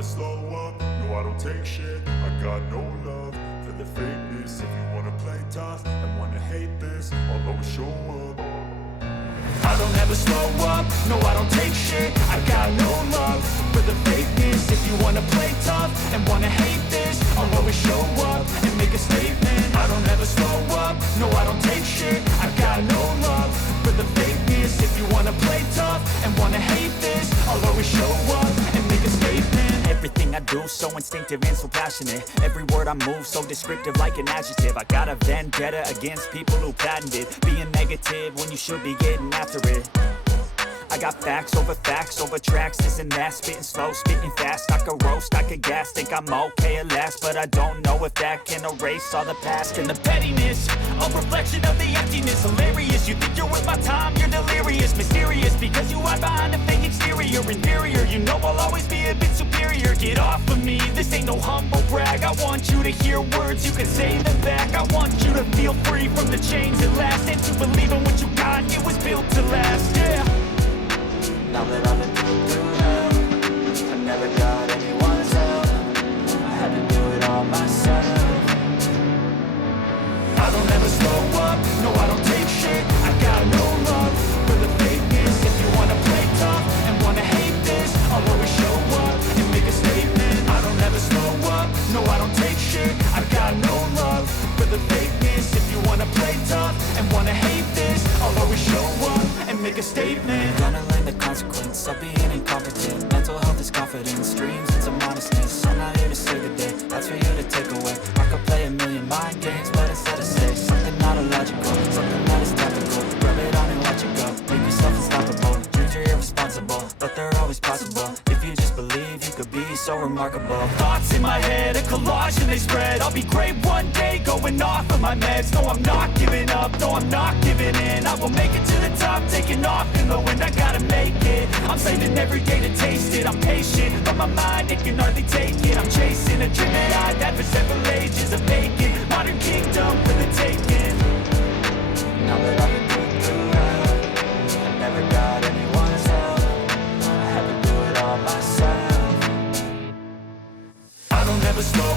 never slow up, no I don't take shit. I got no love for the fakeness. If you wanna play tough and wanna hate this, I'll always show up. I don't ever slow up, no I don't take shit. I got no love for the fakeness. If you wanna play tough and wanna hate this, I'll always show up and make a statement. I don't ever slow up, no I don't take shit. I got no love for the fakeness. If you wanna play tough and wanna hate this, I'll always show up and make a statement. Everything I do so instinctive and so passionate. Every word I move so descriptive like an adjective. I got a vendetta against people who patented being negative when you should be getting after it. I got facts over tracks, this and that. Spitting slow, spitting fast. I could roast, I could gas. Think I'm okay at last, but I don't know if that can erase all the past. And the pettiness, a reflection of the emptiness. Hilarious, you think you're worth my time, you're delirious. Mysterious, because you hide behind a fake exterior. Inferior, you know I'll always be a bit superior. Get off of me, this ain't no humble brag. I want you to hear words, you can say them back. I want you to feel free from the chains at last, and to believe in what you got, it was built to last, yeah. Now that I've been through hell, I never got anyone's help. I had to do it all myself. I don't ever slow up, no I don't take shit. I got no love for the fakeness. If you wanna play tough and wanna hate this, I'll always show up and make a statement. I don't ever slow up, no I don't take shit. I got no love for the fakeness. If you wanna play tough and wanna hate this, I'll always show up and make a statement. Gonna learn the consequence of being incompetent. Mental health is confidence, dreams into modestness. I'm not here to save the day, that's for you to take away. I could play a million mind games, but instead I say something not illogical, something that is topical. Rub it on and watch it go, make yourself unstoppable. Dreams are irresponsible, but they're always possible. If you just believe, you could be so remarkable. Thoughts in my head, a collage and they spread. I'll be great one day, going off of my meds. No, I'm not giving up, no, I'm not giving in. I will make it to the top, taking off in the wind. I gotta make it, I'm saving every day to taste it. I'm patient, but my mind, it can hardly take it. I'm chasing a dream that I've had for several ages. A vacant, modern kingdom for the taking. Now that I've been through hell, I never got anyone's help. I had to do it all myself. I don't ever slow